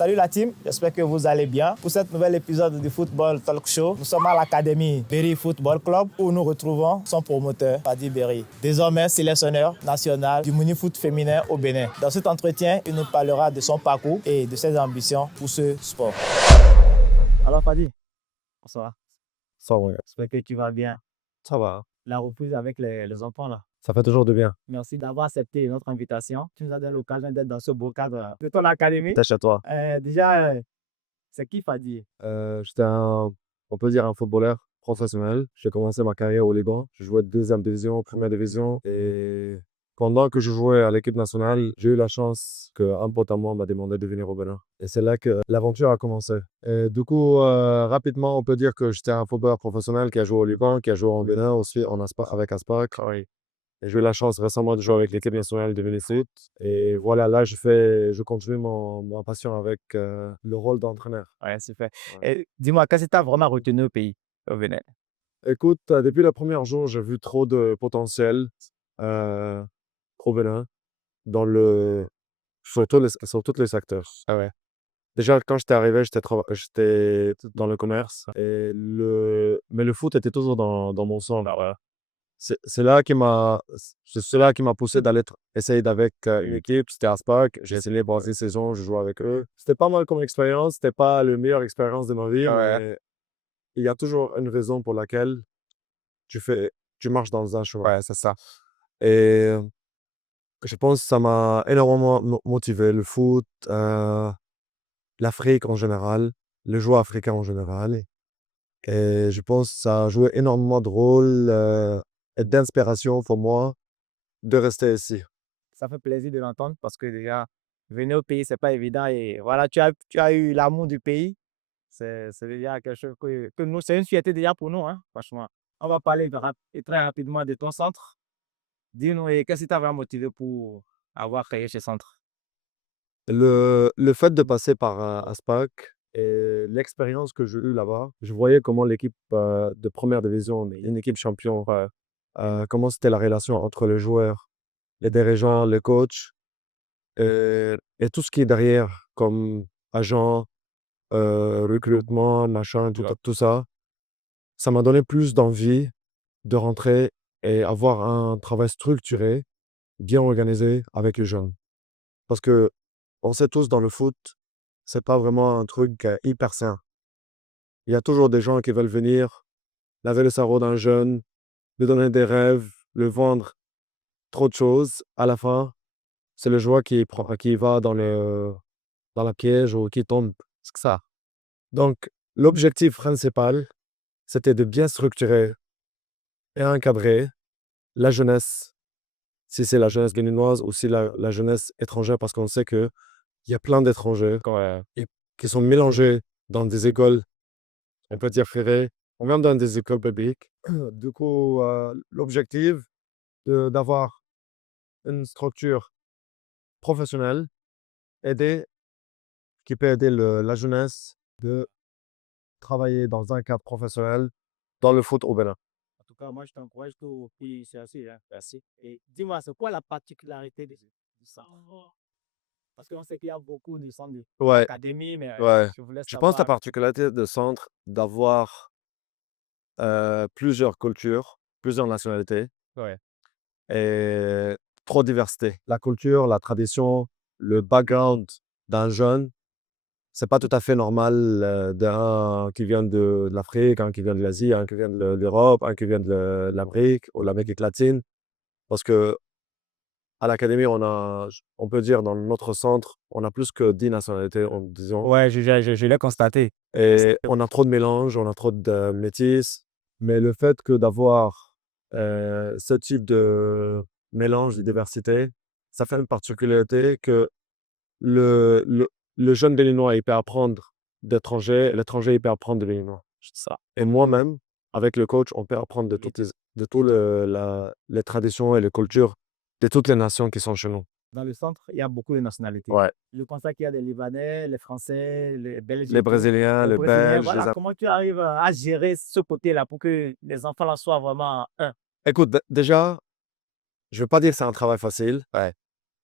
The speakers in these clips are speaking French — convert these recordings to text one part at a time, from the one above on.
Salut la team, j'espère que vous allez bien. Pour cet nouvel épisode du Football Talk Show, nous sommes à l'Académie Berry Football Club où nous retrouvons son promoteur, Fadi Berry, désormais sélectionneur national du mini-foot féminin au Bénin. Dans cet entretien, il nous parlera de son parcours et de ses ambitions pour ce sport. Alors Fadi, bonsoir. Ça va, J'espère que tu vas bien. ça va. La reprise avec les enfants là. Ça fait toujours du bien. Merci d'avoir accepté notre invitation. Tu nous as donné l'occasion d'être dans ce beau cadre de ton académie. T'es chez toi. Déjà, c'est qui Fadi? J'étais on peut dire un footballeur professionnel. J'ai commencé ma carrière au Liban. Je jouais de deuxième division, première division. Et pendant que je jouais à l'équipe nationale, j'ai eu la chance qu'un pote à moi m'a demandé de venir au Bénin. Et c'est là que l'aventure a commencé. Et du coup, rapidement, on peut dire que j'étais un footballeur professionnel qui a joué au Liban, qui a joué au Bénin aussi avec Aspac. Oui. Et j'ai eu la chance récemment de jouer avec l'équipe nationale de Vénézuela. Et voilà, là, je continue ma passion avec le rôle d'entraîneur. Ouais, super. Ouais. Et dis-moi, qu'est-ce qui t'a vraiment retenu au pays, au Bénin? Écoute, depuis le premier jour, j'ai vu trop de potentiel euh, au Bénin sur tous les secteurs. Ah ouais. Déjà, quand j'étais arrivé, j'étais dans le commerce. Mais le foot était toujours dans mon sang. Ah ouais. C'est cela qui m'a poussé essayer avec une équipe. C'était Aspac. J'ai essayé pendant 6 saisons, je jouais avec eux. C'était pas mal comme expérience. C'était pas la meilleure expérience de ma vie, Ah ouais. mais il y a toujours une raison pour laquelle tu fais, tu marches dans un chemin. Ouais, c'est ça. Et je pense que ça m'a énormément motivé. Le foot, l'Afrique en général, le jeu africain en général. Et je pense que ça a joué énormément de rôle et d'inspiration pour moi de rester ici. Ça fait plaisir de l'entendre parce que déjà, venir au pays, c'est pas évident. Et voilà, tu as eu l'amour du pays. C'est déjà quelque chose que nous, c'est une fierté déjà pour nous, hein, franchement. On va parler et très rapidement de ton centre. Dis-nous, et qu'est-ce qui t'a vraiment motivé pour avoir créé ce centre? Le fait de passer par Aspac et l'expérience que j'ai eue là-bas, je voyais comment l'équipe de première division, une équipe champion, comment c'était la relation entre les joueurs, les dirigeants, le coach et tout ce qui est derrière, comme agent, recrutement, machin, tout ça. Ça m'a donné plus d'envie de rentrer et avoir un travail structuré, bien organisé avec les jeunes. Parce que on sait tous dans le foot, c'est pas vraiment un truc hyper sain. Il y a toujours des gens qui veulent venir, laver le cerveau d'un jeune, lui donner des rêves, le vendre trop de choses. À la fin, c'est le joueur qui va dans la piège ou qui tombe. C'est que ça. Donc, l'objectif principal, c'était de bien structurer et encadrer la jeunesse, si c'est la jeunesse béninoise ou si la jeunesse étrangère, parce qu'on sait qu'il y a plein d'étrangers qui sont mélangés dans des écoles, on peut dire privées, ou même dans des écoles publiques. Du coup, l'objectif d'avoir une structure professionnelle aider, qui peut aider la jeunesse de travailler dans un cadre professionnel dans le foot au Bénin. En tout cas, moi, je t'encourage tout. Puis c'est assez, hein. Merci. Et dis-moi, c'est quoi la particularité du centre? Parce qu'on sait qu'il y a beaucoup de centres Ouais, d'académie, mais ouais. je voulais Je pense que la savoir. particularité de centre, d'avoir plusieurs cultures, plusieurs nationalités Ouais. et trop de diversité. La culture, la tradition, le background d'un jeune, c'est pas tout à fait normal d'un qui vient de l'Afrique, un qui vient de l'Asie, un qui vient de l'Europe, un qui vient de l'Amérique ou l'Amérique latine. Parce que à l'académie, on peut dire dans notre centre, on a plus que 10 nationalités, disons. Ouais, je l'ai constaté. Et on a trop de mélange, on a trop de métis. Mais le fait que d'avoir ce type de mélange, de diversité, ça fait une particularité que le, le, le jeune béninois, il peut apprendre d'étrangers, l'étranger, il peut apprendre de béninois. C'est ça. Et moi-même, avec le coach, on peut apprendre de toutes les traditions et les cultures de toutes les nations qui sont chez nous. Dans le centre, il y a beaucoup de nationalités. Ouais. Je constate qu'il y a des Libanais, les Français, les Belges, Les Brésiliens, les les Brésiliens. Belges, Voilà, comment tu arrives à gérer ce côté-là pour que les enfants là soient vraiment un? Écoute, déjà, je veux pas dire que c'est un travail facile. Ouais.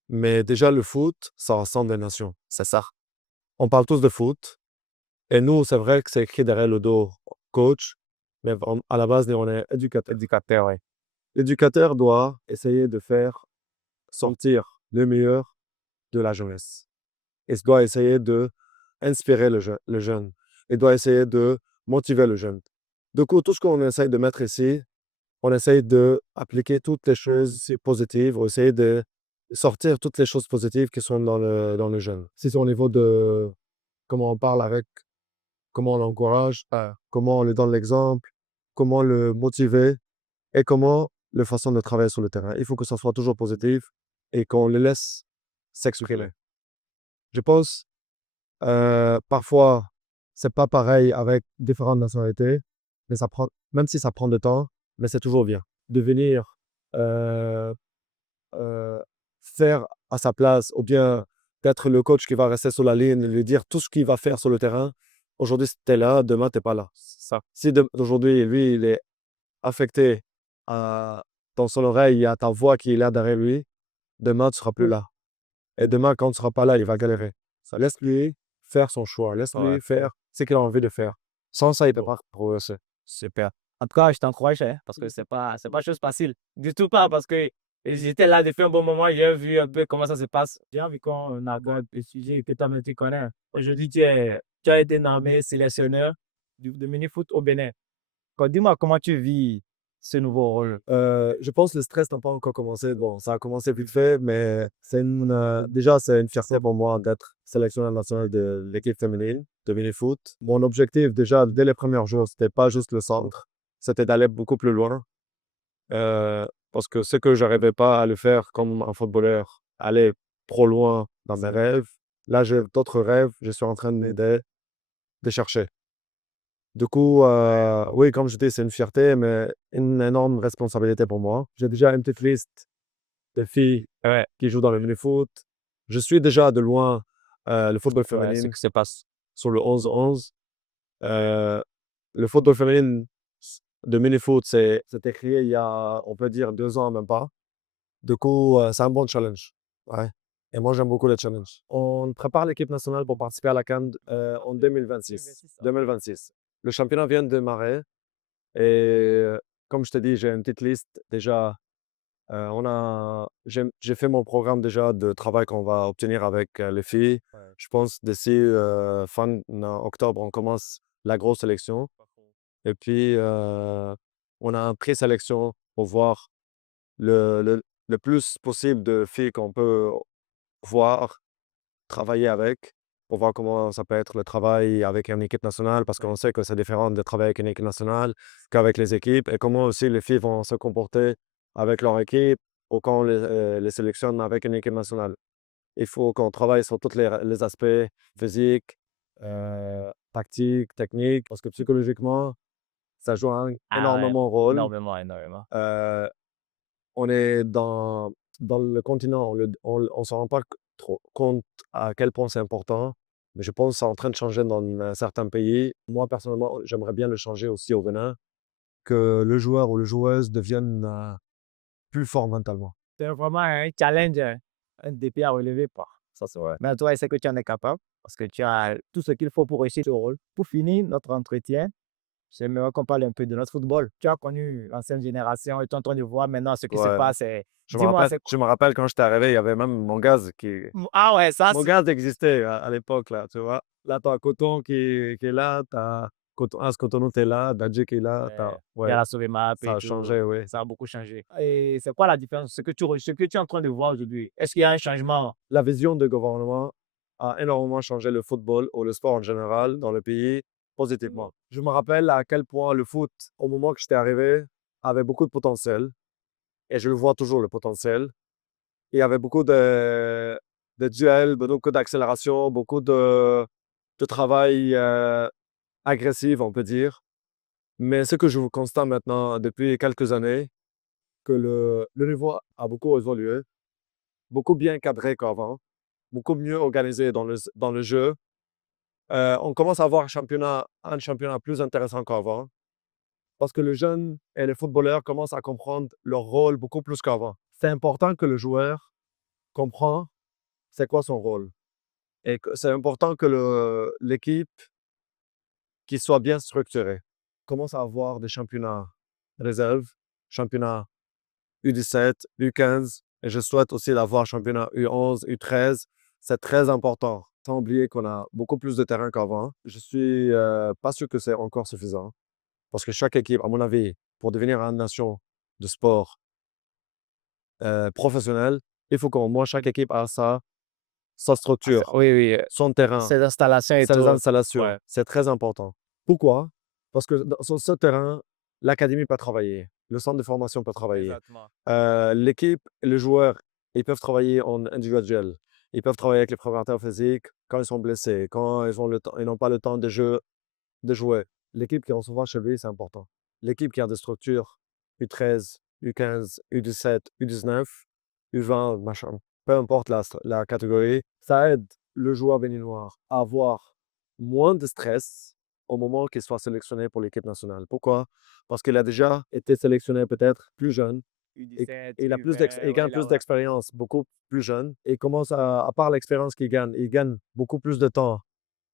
Mais déjà, le foot, ça rassemble les nations. C'est ça. On parle tous de foot. Et nous, c'est vrai que c'est écrit derrière le dos coach, mais à la base, on est éducateur. Éducateur, ouais. L'éducateur doit essayer de faire sortir le meilleur de la jeunesse. Il doit essayer de inspirer le jeune. Il doit essayer de motiver le jeune. Du coup, tout ce qu'on essaye de mettre ici, on essaye d'appliquer toutes les choses positives, on essaye de sortir toutes les choses positives qui sont dans le jeune. Si c'est au niveau de comment on parle avec, comment on l'encourage, comment on lui donne l'exemple, comment le motiver et comment la façon de travailler sur le terrain. Il faut que ça soit toujours positif et qu'on le laisse s'exprimer. Je pense, parfois, c'est pas pareil avec différentes nationalités, mais ça prend, même si ça prend du temps, mais c'est toujours bien de venir euh, euh, faire à sa place ou bien d'être le coach qui va rester sur la ligne, lui dire tout ce qu'il va faire sur le terrain. Aujourd'hui, t'es là, demain, t'es pas là. Ça. Si aujourd'hui, lui, il est affecté dans son oreille, il y a ta voix qui est là derrière lui, demain, tu seras plus là. Et demain, quand tu seras pas là, il va galérer. Ça laisse-lui faire son choix. Laisse-lui Ouais. faire ce qu'il a envie de faire. Sans ça, il peut pas progresser. Super. En tout cas, je t'encourage, hein, parce que c'est pas chose facile. Du tout pas, parce que j'étais là depuis un bon moment, j'ai vu un peu comment ça se passe. J'ai envie qu'on aborde le sujet que toi-même tu connais. Aujourd'hui, tu as été nommé sélectionneur de mini-foot au Bénin. Dis-moi comment tu vis ce nouveau rôle. Je pense que le stress n'a pas encore commencé. Bon, ça a commencé vite fait, mais déjà, c'est une fierté pour moi d'être sélectionneur national de l'équipe féminine de mini-foot. Mon objectif, déjà, dès les premiers jours, c'était pas juste le centre, c'était d'aller beaucoup plus loin. Parce que ce que j'arrivais pas à le faire comme un footballeur, aller trop loin dans mes rêves, là, j'ai d'autres rêves, je suis en train de chercher. Du coup, oui, comme je dis, c'est une fierté, mais une énorme responsabilité pour moi. J'ai déjà une petite liste de filles Ouais, qui jouent dans le mini-foot. Je suis déjà de loin le football ouais, ce féminin qui se passe. sur le 11-11. Euh, le football féminin de mini-foot, c'était créé il y a, on peut dire, 2 ans, même pas. Du coup, c'est un bon challenge. Ouais. Et moi, j'aime beaucoup les challenges. On prépare l'équipe nationale pour participer à la CAN en 2026. 2026. Le championnat vient de démarrer et comme je te dis, j'ai une petite liste déjà. J'ai fait mon programme déjà de travail qu'on va obtenir avec les filles. Ouais. Je pense d'ici fin octobre, on commence la grosse sélection. Et puis, on a un pré-sélection pour voir le plus possible de filles qu'on peut voir, travailler avec, pour voir comment ça peut être le travail avec une équipe nationale, parce qu'on sait que c'est différent de travailler avec une équipe nationale qu'avec les équipes, et comment aussi les filles vont se comporter avec leur équipe ou quand on les sélectionne avec une équipe nationale. Il faut qu'on travaille sur tous les aspects physiques, tactiques, techniques, parce que psychologiquement, ça joue un Ah ouais, énormément rôle. énormément, énormément. Euh, on est dans le continent, on s'en rend pas trop compte à quel point c'est important, mais je pense que c'est en train de changer dans certains pays. Moi, personnellement, j'aimerais bien le changer aussi au Bénin, que le joueur ou la joueuse devienne plus fort mentalement. C'est vraiment un challenge, un défi à relever, quoi. Ça, c'est vrai. Mais toi, je sais que tu en es capable parce que tu as tout ce qu'il faut pour réussir ce rôle. Pour finir notre entretien, j'aimerais qu'on parle un peu de notre football. Tu as connu l'ancienne génération et tu es en train de voir maintenant ce qui se Ouais. passe. Dis-moi, c'est Je me rappelle quand j'étais arrivé, il y avait même mon gaz qui. Ah ouais, ça, Mon gaz existait à l'époque, là, tu vois. Là, t'as Coton qui est là, t'as As Cotonou, t'es là, Dadji qui est là. il y Ouais, a la Sovemap ça et a tout. changé, oui. Ça a beaucoup changé. Et c'est quoi la différence? Ce que tu es en train de voir aujourd'hui, est-ce qu'il y a un changement? La vision du gouvernement a énormément changé le football ou le sport en général dans le pays positivement. Je me rappelle à quel point le foot, au moment que j'étais arrivé, avait beaucoup de potentiel. Et je le vois toujours, le potentiel. Il y avait beaucoup de duels, beaucoup d'accélération, beaucoup de travail agressif, on peut dire. Mais ce que je constate maintenant depuis quelques années, que le niveau a beaucoup évolué, beaucoup bien cadré qu'avant, beaucoup mieux organisé dans le jeu. On commence à avoir un championnat plus intéressant qu'avant, parce que le jeune et les footballeurs commencent à comprendre leur rôle beaucoup plus qu'avant. C'est important que le joueur comprend c'est quoi son rôle. Et c'est important que l'équipe qui soit bien structurée commence à avoir des championnats réserves, championnats U17, U15, et je souhaite aussi d'avoir championnat U11, U13. C'est très important. Sans oublier qu'on a beaucoup plus de terrain qu'avant. Je suis pas sûr que c'est encore suffisant. Parce que chaque équipe, à mon avis, pour devenir une nation de sport professionnelle, il faut qu'au moins chaque équipe a sa structure, Oui, oui. son terrain, Ces installations et ses tout. installations. Ouais. C'est très important. Pourquoi? Parce que sur ce terrain, l'académie peut travailler, le centre de formation peut travailler. Exactement. L'équipe, les joueurs, ils peuvent travailler en individuel. Ils peuvent travailler avec les préparateurs physiques quand ils sont blessés, quand ils n'ont pas le temps de jouer. L'équipe qui reçoit chez lui, c'est important. L'équipe qui a des structures U13, U15, U17, U19, U20, machin, peu importe la catégorie, ça aide le joueur béninois à avoir moins de stress au moment qu'il soit sélectionné pour l'équipe nationale. Pourquoi? Parce qu'il a déjà été sélectionné peut-être plus jeune et U17, il a il U20, gagne ouais, plus là, ouais. d'expérience, beaucoup plus jeune, et il commence à part l'expérience qu'il gagne, il gagne beaucoup plus de temps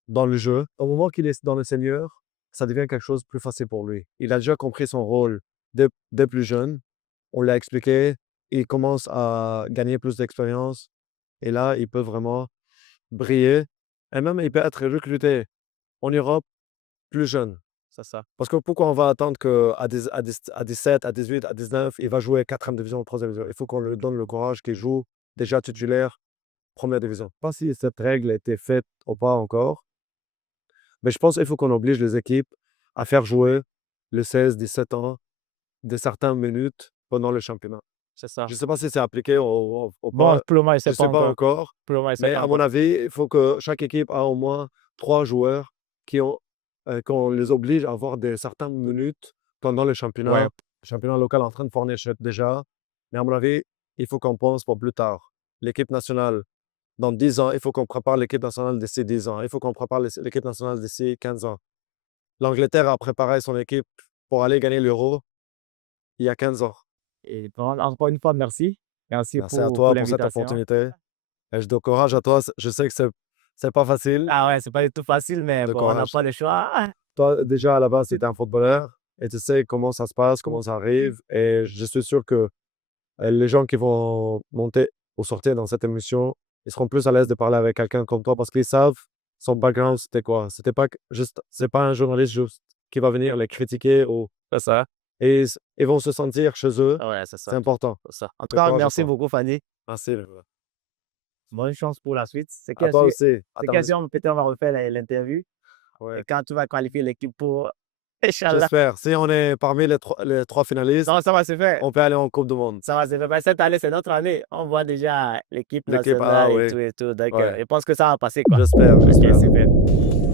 dans le jeu. Au moment qu'il est dans le senior, ça devient quelque chose de plus facile pour lui. Il a déjà compris son rôle dès plus jeune. On l'a expliqué. Il commence à gagner plus d'expérience. Et là, il peut vraiment briller. Et même, il peut être recruté en Europe plus jeune. C'est ça. Parce que pourquoi on va attendre qu'à 17, à 18, à 19, il va jouer 4e division, 3e division? Il faut qu'on lui donne le courage qu'il joue déjà titulaire, 1re division. Je ne sais pas si cette règle a été faite ou pas encore. Mais je pense qu'il faut qu'on oblige les équipes à faire jouer les 16-17 ans de certaines minutes pendant le championnat. C'est ça. Je ne sais pas si c'est appliqué ou Bon, pas. pour le moment, il Je ne ne sait pas sais pas encore. encore. Pour le moment, il sait Mais pas à mon encore. avis, il faut que chaque équipe a au moins 3 joueurs qu'on les oblige à avoir certaines minutes pendant le championnat. Ouais. Le championnat local est en train de fournir déjà. Mais à mon avis, il faut qu'on pense pour plus tard. L'équipe nationale, dans 10 ans, il faut qu'on prépare l'équipe nationale d'ici 10 ans. Il faut qu'on prépare l'équipe nationale d'ici 15 ans. L'Angleterre a préparé son équipe pour aller gagner l'Euro il y a 15 ans. Et encore une fois, merci. Merci Merci à pour toi pour cette l'invitation. opportunité. Et je te encourage à toi. Je sais que c'est pas facile. Ah ouais, c'est pas du tout facile, mais De bon, on n'a courage. pas le choix. Toi, déjà, à la base, tu étais un footballeur et tu sais comment ça se passe, comment ça arrive. Et je suis sûr que les gens qui vont monter ou sortir dans cette émission, ils seront plus à l'aise de parler avec quelqu'un comme toi parce qu'ils savent son background, c'était quoi. C'est pas un journaliste juste qui va venir les critiquer ou C'est ça. et ils vont se sentir chez eux. Ouais, c'est ça. C'est important. C'est ça. En tout De cas, courage à merci toi. beaucoup, Fanny. Merci. Bonne chance pour la suite. C'est À toi aussi. C'est question, peut-être on va refaire l'interview. Ouais. Et quand tu vas qualifier l'équipe pour. Inch'Allah. J'espère. Si on est parmi les 3 finalistes, Non, ça va se faire. on peut aller en Coupe du Monde. Ça va se faire. Ben, cette année, c'est notre année. On voit déjà l'équipe L'équipe A, nationale oui. et tout et tout. Donc, Ouais. je pense que ça va passer, quoi. J'espère. Ok, J'espère. super.